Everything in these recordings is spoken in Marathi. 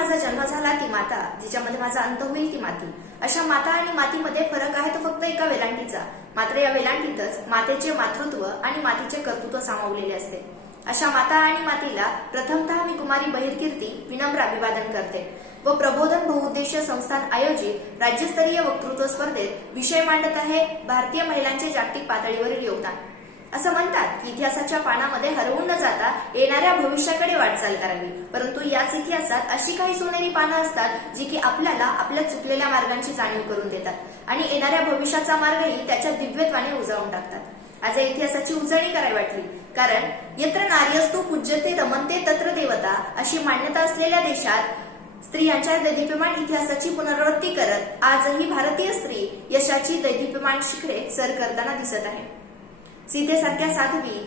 माझा जन्म झाला ती माता जिच्यामध्ये माझा अंत होईल ती माती. अशा माता आणि मातीमध्ये फरक आहे तो फक्त एका वेलांटीचा. मात्र या वेलांटीतच मातेचे मातृत्व आणि मातीचे कर्तृत्व सामावलेले असते. अशा माता आणि मातीला प्रथमतः मी कुमारी बहिरकीर्ती विनम्र अभिवादन करते व प्रबोधन बहुउद्देशीय संस्थान आयोजित राज्यस्तरीय वक्तृत्व स्पर्धेत विषय मांडत आहे भारतीय महिलांचे जागतिक पातळीवरील योगदान. असं म्हणतात की इतिहासाच्या पानामध्ये हरवून न जाता येणाऱ्या भविष्याकडे वाटचाल करावी. परंतु याच इतिहासात अशी काही सोनेरी पानं असतात जी की आपल्याला आपल्या चुकलेल्या मार्गांची जाणीव करून देतात आणि येणाऱ्या भविष्याचा मार्गही त्याच्या दिव्यत्वाने उजळून टाकतात. आज या इतिहासाची उजळणी करावी वाटली कारण यत्र नार्यस्तू पूज्यते रमनते तत्र देवता अशी मान्यता असलेल्या देशात स्त्रियांच्या दैदिप्यमान इतिहासाची पुनरावृत्ती करत आजही भारतीय स्त्री यशाची दैदिप्यमान शिखरे सर करताना दिसत आहे. सीतेसारख्या साध्वी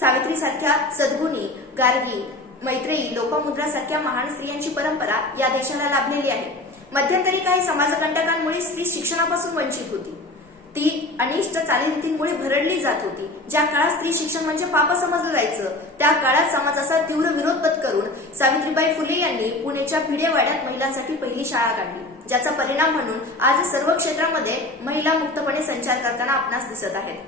सावित्रीसारख्या सद्गुणी गार्गी मैत्रेयी लोपामुद्रा सारख्या महान स्त्रियांची परंपरा या देशाला लाभलेली आहे. मध्यंतरी काही समाजकंटकांमुळे स्त्री शिक्षणापासून वंचित होती. ती अनिष्ट चालीरीतींमुळे भरडली जात होती. ज्या काळात स्त्री शिक्षण म्हणजे पाप समजलं जायचं त्या काळात समाजाचा तीव्र विरोध पत्करून सावित्रीबाई फुले यांनी पुण्याच्या भिडेवाड्यात महिलांसाठी पहिली शाळा काढली ज्याचा परिणाम म्हणून आज सर्व क्षेत्रामध्ये महिला मुक्तपणे संचार करताना आपणास दिसत आहेत.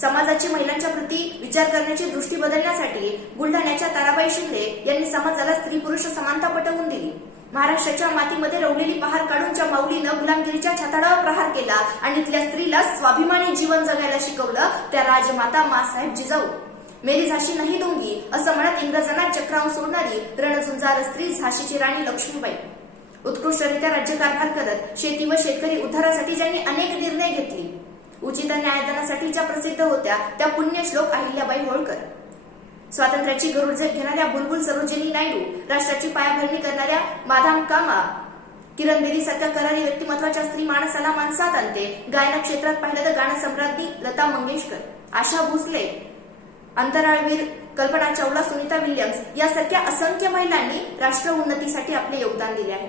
समाजाची महिलांच्या प्रती विचार करण्याची दृष्टी बदलण्यासाठी बुलढाण्याच्या ताराबाई शिंदे यांनी समाजाला स्त्री पुरुष समानता पटवून दिली. महाराष्ट्राच्या मातीमध्ये रवलेली पहार काढून ज्या माऊलीनं गुलामगिरीच्या छताडावर प्रहार केला आणि तिथल्या स्त्रीला स्वाभिमानी जीवन जगायला शिकवलं त्या राजमाता मासाहेब जिजाऊ. मेरी झाशी नाही दोंगी असं म्हणत इंग्रजांना चक्रावून सोडणारी रणझुंजार स्त्री झाशीची राणी लक्ष्मीबाई. उत्कृष्टरित्या राज्यकारभार करत शेती व शेतकरी उद्धारासाठी ज्यांनी अनेक निर्णय घेतले. उचित न्यायदानासाठी ज्या प्रसिद्ध होत्या त्या पुण्यश्लोक अहिल्याबाई होळकर. स्वातंत्र्याची गरुडझेप घेणाऱ्या बुलबुल सरोजिनी नायडू राष्ट्राची पायाभरणी करणाऱ्या माधाम कामा किरण बेदी सारख्या करारी व्यक्तिमत्वाच्या स्त्री माणसाला माणसात आणते गायन क्षेत्रात पाहिलं तर गाणं सम्राज्ञी लता मंगेशकर. आशा भोसले अंतराळवीर कल्पना चावला सुनीता विल्यम्स यासारख्या असंख्य महिलांनी राष्ट्र उन्नतीसाठी आपले योगदान दिले आहे.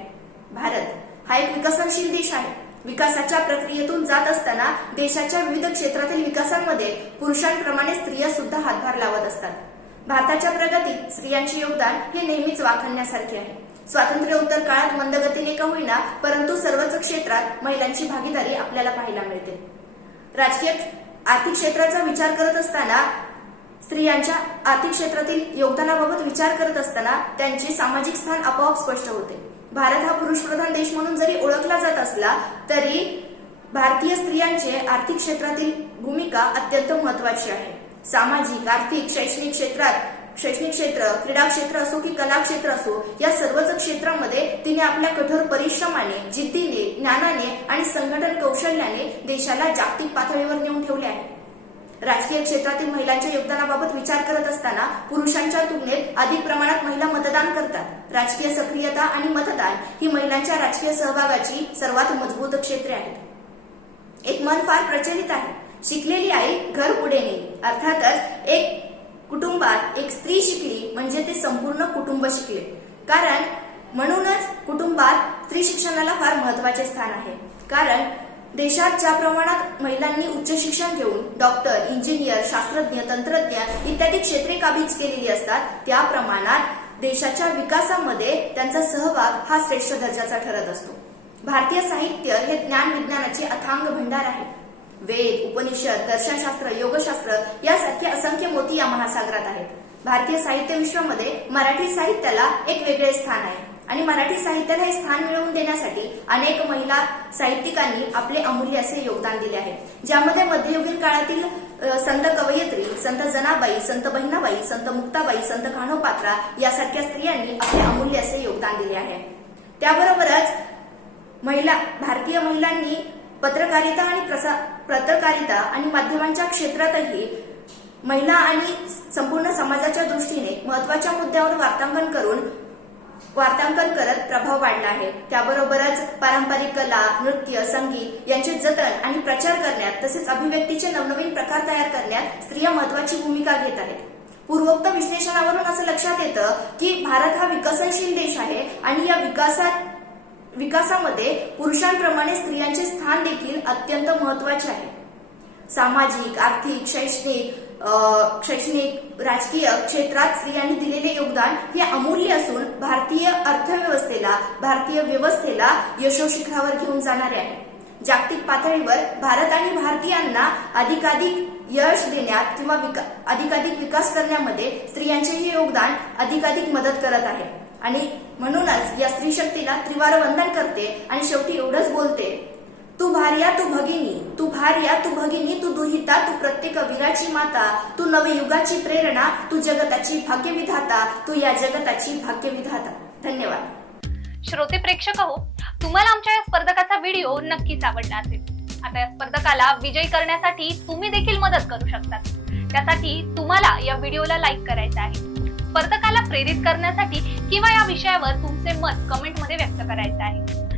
भारत हा एक विकसनशील देश आहे. विकासाच्या प्रक्रियेतून जात असताना देशाच्या विविध क्षेत्रातील विकासांमध्ये पुरुषांप्रमाणे स्त्रिया सुद्धा हातभार लावत असतात. भारताच्या प्रगतीत स्त्रियांचे योगदान हे नेहमीच वाखणण्यासारखे आहे. स्वातंत्र्योत्तर काळात मंदगतीने का होईना परंतु सर्वच क्षेत्रात महिलांची भागीदारी आपल्याला पाहायला मिळते. राजकीय आर्थिक क्षेत्राचा विचार करत असताना स्त्रियांच्या आर्थिक क्षेत्रातील योगदानाबाबत विचार करत असताना त्यांचे सामाजिक स्थान आपोआप स्पष्ट होते. भारत हा पुरुषप्रधान देश म्हणून जरी ओळखला जात असला तरी भारतीय स्त्रियांचे आर्थिक क्षेत्रातील भूमिका अत्यंत महत्वाची आहे. सामाजिक आर्थिक शैक्षणिक क्षेत्रात शैक्षणिक क्षेत्र क्रीडा क्षेत्र असो की कला क्षेत्र असो या सर्वच क्षेत्रामध्ये तिने आपल्या कठोर परिश्रमाने जिद्दीने ज्ञानाने आणि संघटन कौशल्याने देशाला जागतिक पातळीवर नेऊन ठेवले आहे. राजकीय क्षेत्रातील महिलांच्या योगदानाबाबत विचार करत असताना पुरुषांच्या तुलनेत अधिक प्रमाणात महिला मतदान करतात. राजकीय सक्रियता आणि मतदान ही महिलांच्या राजकीय सहभागाची सर्वात मजबूत क्षेत्रे आहेत. एक मन फार प्रचलित आहे. शिकलेली आई घर पुढे नेईल. अर्थातच एक कुटुंबात एक स्त्री शिकली म्हणजे ते संपूर्ण कुटुंब शिकले. कारण म्हणूनच कुटुंबात स्त्री शिक्षणाला फार महत्त्वाचे स्थान आहे. कारण देशात ज्या प्रमाणात महिलांनी उच्च शिक्षण घेऊन डॉक्टर इंजिनियर शास्त्रज्ञ तंत्रज्ञ इत्यादी क्षेत्रे काबीज केलेली असतात त्या प्रमाणात देशाच्या विकासामध्ये त्यांचा सहभाग हा श्रेष्ठ दर्जाचा ठरत असतो. भारतीय साहित्य हे ज्ञान विज्ञानाचे अथांग भंडार आहे. वेद उपनिषद दर्शनशास्त्र योगशास्त्र यासारखे असंख्य मोती या महासागरात आहेत. भारतीय साहित्य विश्वामध्ये मराठी साहित्याला एक वेगळे स्थान आहे. आणि मराठी साहित्याला हे स्थान मिळवून देण्यासाठी अनेक महिला साहित्यिकांनी आपले अमूल्य असे योगदान दिले आहे. ज्यामध्ये मध्ययुगीन काळातील संत कवयित्री संत जनाबाई संत बहिणाबाई संत मुक्ताबाई संत घाणोपात्रा यासारख्या स्त्रियांनी आपले अमूल्य असे योगदान दिले आहे. त्याबरोबरच महिला भारतीय महिलांनी पत्रकारिता आणि प्रसा पत्रकारिता आणि माध्यमांच्या क्षेत्रातही महिला आणि संपूर्ण समाजाच्या दृष्टीने महत्त्वाच्या मुद्द्यावर वार्तांकन करून वार्तांकन करत प्रभाव वाढला आहे. त्याबरोबरच पारंपरिक कला नृत्य संगीत यांचे जतन आणि प्रचार करण्यात तसेच अभिव्यक्तीचे नवनवीन प्रकार तयार करण्यात स्त्रिया महत्वाची भूमिका घेत आहेत. पूर्वोक्त विश्लेषणावरून असं लक्षात येतं की भारत हा विकसनशील देश आहे आणि या विकासात विकासामध्ये पुरुषांप्रमाणे स्त्रियांचे स्थान देखील अत्यंत महत्त्वाचे आहे. सामाजिक आर्थिक शैक्षणिक शैक्षणिक राजकीय क्षेत्रात स्त्रियांनी दिलेले योगदान हे अमूल्य असून भारतीय अर्थव्यवस्थेला भारतीय व्यवस्थेला यशोशिखरावर घेऊन जाणारे आहे. जागतिक पातळीवर भारत आणि भारतीयांना अधिकाधिक यश देण्यात किंवा विका अधिकाधिक विकास करण्यामध्ये स्त्रियांचे हे योगदान अधिकाधिक मदत करत आहे. आणि म्हणूनच या स्त्री शक्तीला त्रिवार वंदन करते आणि शेवटी एवढंच बोलते तू भार्या तू भगिनी. तू भार्या तू भगिनी. तू दुहिता तू प्रत्येक वीराची माता. तू नवयुगाची प्रेरणा. तू जगताची भाग्यविधाता. तू या जगताची भाग्यविधाता. धन्यवाद. श्रोते प्रेक्षक हो तुम्हाला आमच्या या स्पर्धकाचा व्हिडिओ नक्कीच आवडला असेल. आता या स्पर्धकाला विजयी करण्यासाठी तुम्ही देखील मदत करू शकता. त्यासाठी तुम्हाला या व्हिडिओला लाईक करायचं आहे. स्पर्धकाला प्रेरित करण्यासाठी किंवा या विषयावर तुमचे मत कमेंटमध्ये व्यक्त करायचं आहे.